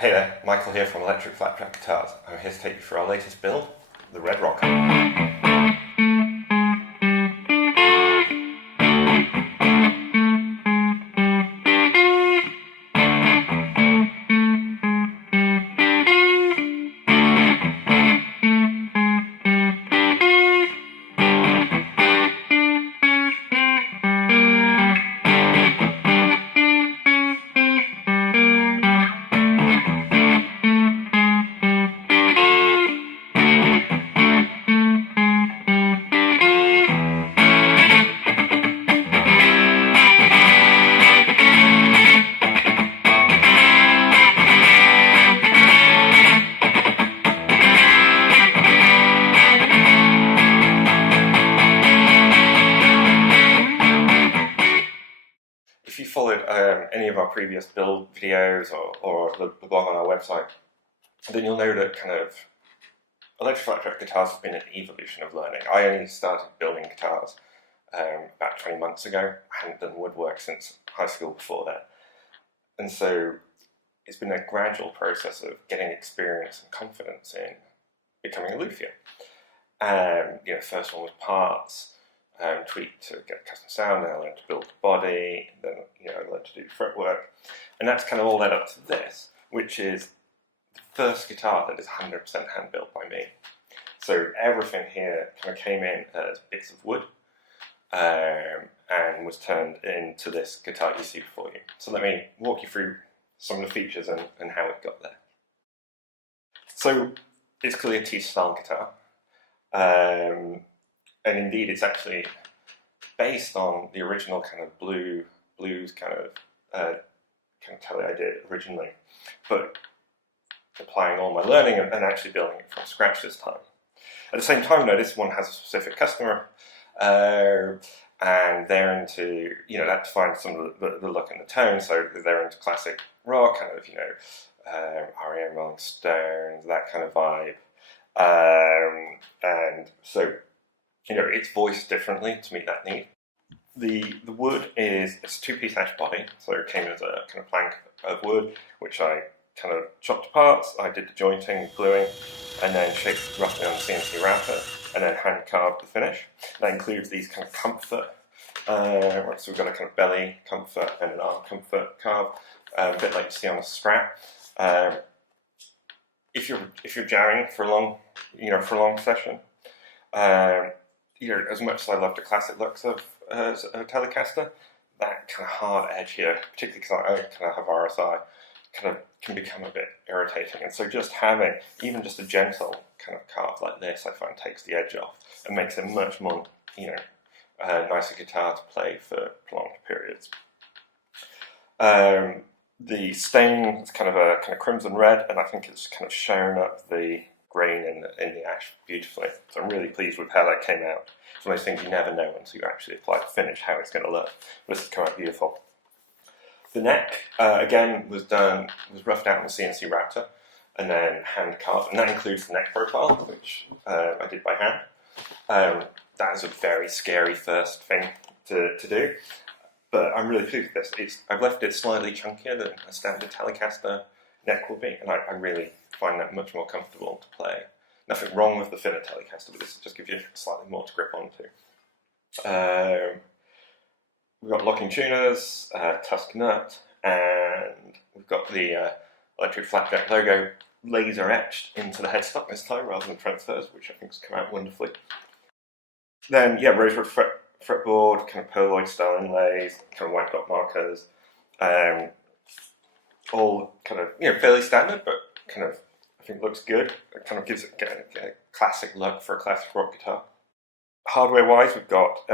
Hey there, Michael here from Electric Flapjack Guitars. I'm here to take you through our latest build, the Red Rocker. If you followed any of our previous build videos or the blog on our website, then you'll know that kind of electric flapjack guitars have been an evolution of learning. I only started building guitars about 20 months ago. I hadn't done woodwork since high school before that. And so it's been a gradual process of getting experience and confidence in becoming a luthier. First one was parts, tweaked to get a custom sound, then I learned to build the body, then I learned to do fretwork. And that's kind of all led up to this, which is the first guitar that is 100% hand built by me. So everything here kind of came in as bits of wood and was turned into this guitar you see before you. So let me walk you through some of the features and how it got there. So it's clearly a T-style guitar. And indeed, it's actually based on the original kind of blues kind of telly I did originally, but applying all my learning and actually building it from scratch this time. At the same time, though, this one has a specific customer, and they're into, that defines some of the look and the tone. So they're into classic rock, kind of, R.E.M., Rolling Stones, that kind of vibe, and so. It's voiced differently to meet that need. The wood it's a two-piece ash body, so it came as a kind of plank of wood, which I kind of chopped to parts. I did the jointing, gluing, and then shaped roughly on the CNC router, and then hand carved the finish. That includes these kind of comfort. So we've got a kind of belly comfort and an arm comfort carve, a bit like you see on a strap. If you're jamming for a long session. As much as I love the classic looks of a Telecaster, that kind of hard edge here, particularly because I kind of have RSI, kind of can become a bit irritating. And so just having even just a gentle kind of carve like this, I find takes the edge off and makes it much more, nicer guitar to play for prolonged periods. The stain is kind of crimson red, and I think it's kind of shown up the grain in the ash beautifully. So I'm really pleased with how that came out. It's one of those things you never know until you actually apply the finish how it's going to look. This has come out beautiful. The neck, again, was roughed out on the CNC router and then hand carved, and that includes the neck profile, which I did by hand. That is a very scary first thing to do, but I'm really pleased with this. I've left it slightly chunkier than a standard Telecaster neck would be, and I really find that much more comfortable to play. Nothing wrong with the thinner Telecaster, but this just gives you slightly more to grip onto. We've got locking tuners, tusk nut, and we've got the electric flapjack logo laser etched into the headstock this time rather than transfers, which I think has come out wonderfully. Then, rosewood fretboard, kind of pearloid style inlays, kind of white dot markers, all kind of fairly standard, but kind of I think looks good. It kind of gives it a classic look for a classic rock guitar. Hardware wise, we've got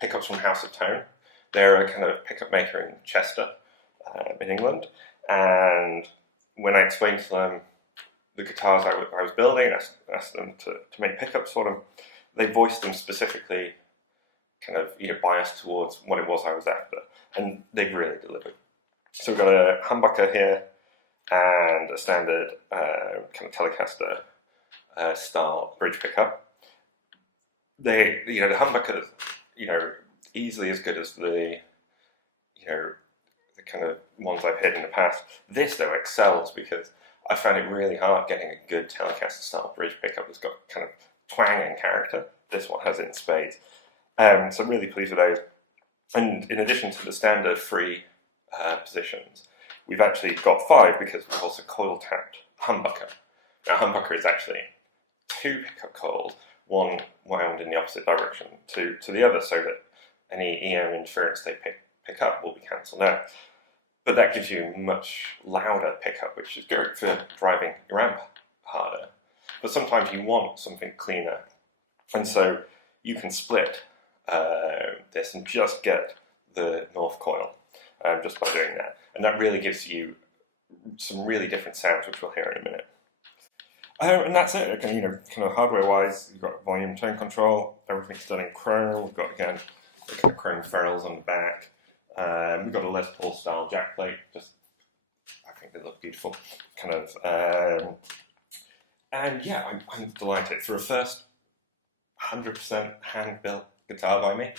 pickups from House of Tone. They're a kind of pickup maker in Chester, in England, and when I explained to them the guitars I was building, asked them to make pickups for them, they voiced them specifically kind of biased towards what it was I was after, and they've really delivered. So we've got a humbucker here and a standard kind of Telecaster style bridge pickup. The humbucker, easily as good as the kind of ones I've hit in the past. This though excels because I found it really hard getting a good Telecaster style bridge pickup that's got kind of twang and character. This one has it in spades. So I'm really pleased with those. And in addition to the standard 3 positions, we've actually got 5 because we've also coil tapped humbucker. Now humbucker is actually 2 pickup coils, one wound in the opposite direction to the other, so that any EM interference they pick up will be cancelled out. But that gives you a much louder pickup, which is good for driving your amp harder. But sometimes you want something cleaner, and so you can split this and just get the north coil just by doing that. And that really gives you some really different sounds, which we'll hear in a minute. And that's it. Kind of hardware-wise, you've got volume tone control. Everything's done in chrome. We've got again the kind of chrome ferrules on the back. We've got a Les Paul style jack plate. I think they look beautiful. And yeah, I'm delighted. For a first 100% hand-built guitar by me,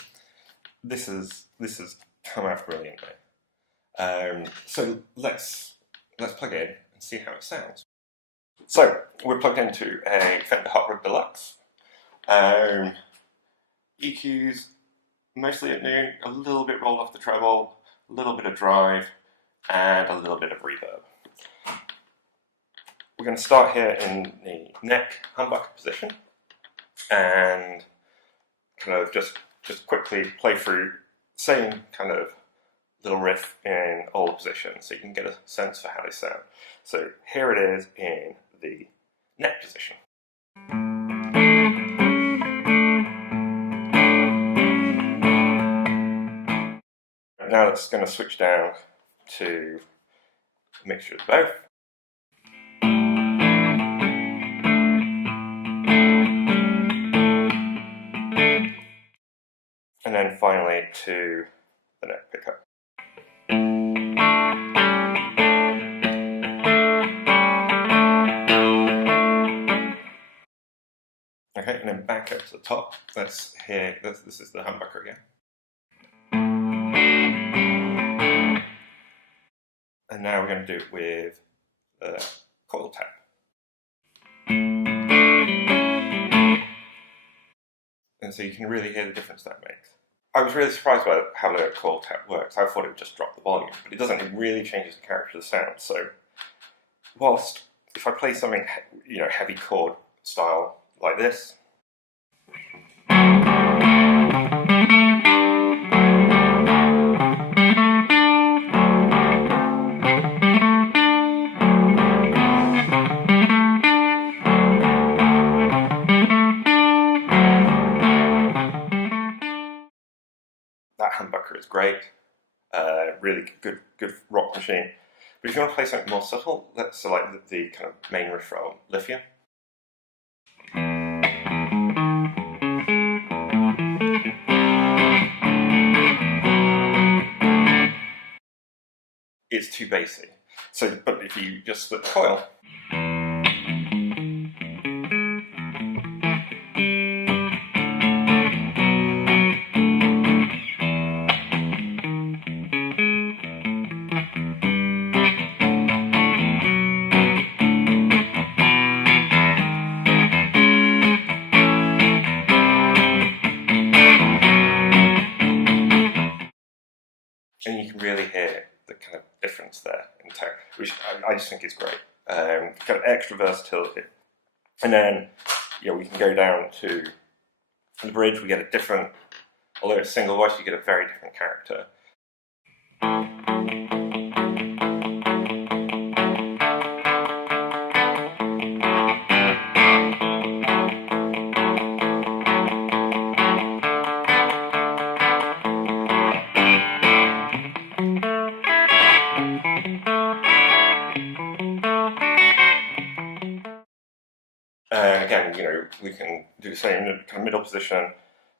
this has come out brilliantly. So let's plug it in and see how it sounds. So we're plugged into a Fender Hot Rod Deluxe. EQs mostly at noon, a little bit rolled off the treble, a little bit of drive, and a little bit of reverb. We're going to start here in the neck humbucker position and kind of just quickly play through same kind of little riff in all the positions so you can get a sense for how they sound. So here it is in the neck position. Now it's going to switch down to a mixture of both. And then finally to the neck pickup. Okay, and then back up to the top. Let's hear, this is the humbucker again. And now we're going to do it with the coil tap. And so you can really hear the difference that makes. I was really surprised by how the coil tap works. I thought it would just drop the volume, but it doesn't. It really changes the character of the sound. So whilst if I play something, heavy chord style like this, that humbucker is great, really good rock machine. But if you want to play something more subtle, so like the kind of main riff from Lithium. It's too bassy. So, but if you just split the coil, and you can really hear the kind of difference there in tone, which I just think is great. Kind of extra versatility. And then, we can go down to the bridge. We get a different, although it's single voice, you get a very different character. Again, we can do the same in the kind of middle position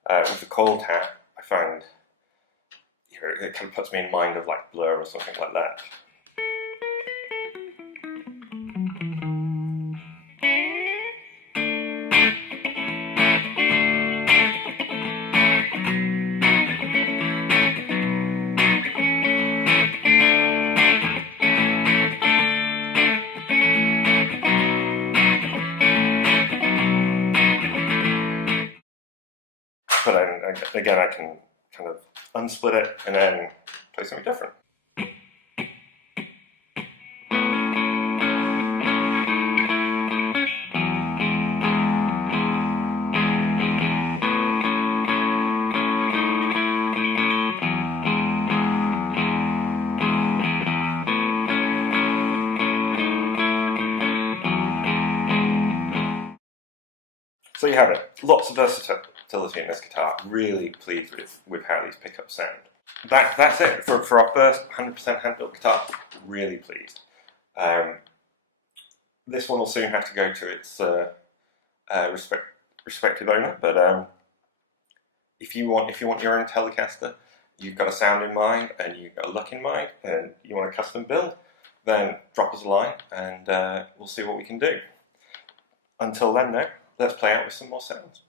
with the coil tap. I find, it kind of puts me in mind of like Blur or something like that. again, I can kind of unsplit it and then play something different. So you have it. Lots of versatility in this guitar. Really pleased with how these pickups sound. That's it for our first 100% hand-built guitar. Really pleased. This one will soon have to go to its respective owner. But if you want your own Telecaster, you've got a sound in mind and you've got a look in mind, and you want a custom build, then drop us a line and we'll see what we can do. Until then, though, let's play out with some more sounds.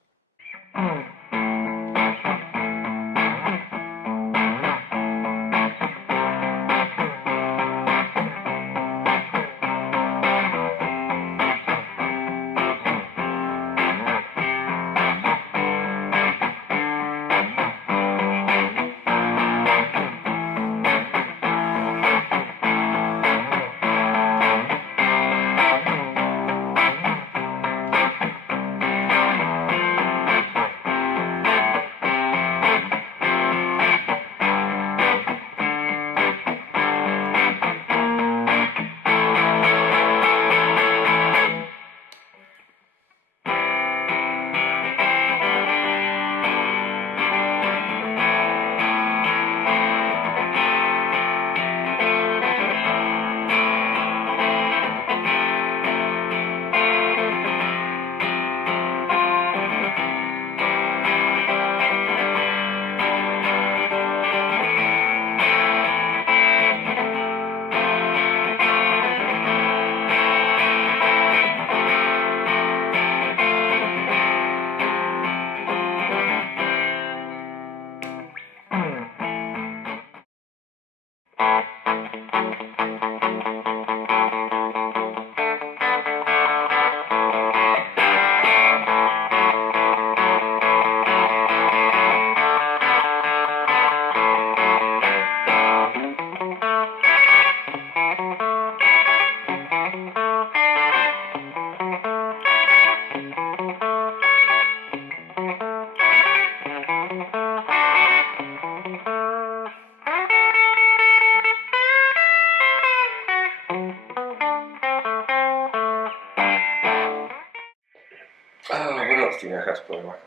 What else do you know how to play, Michael?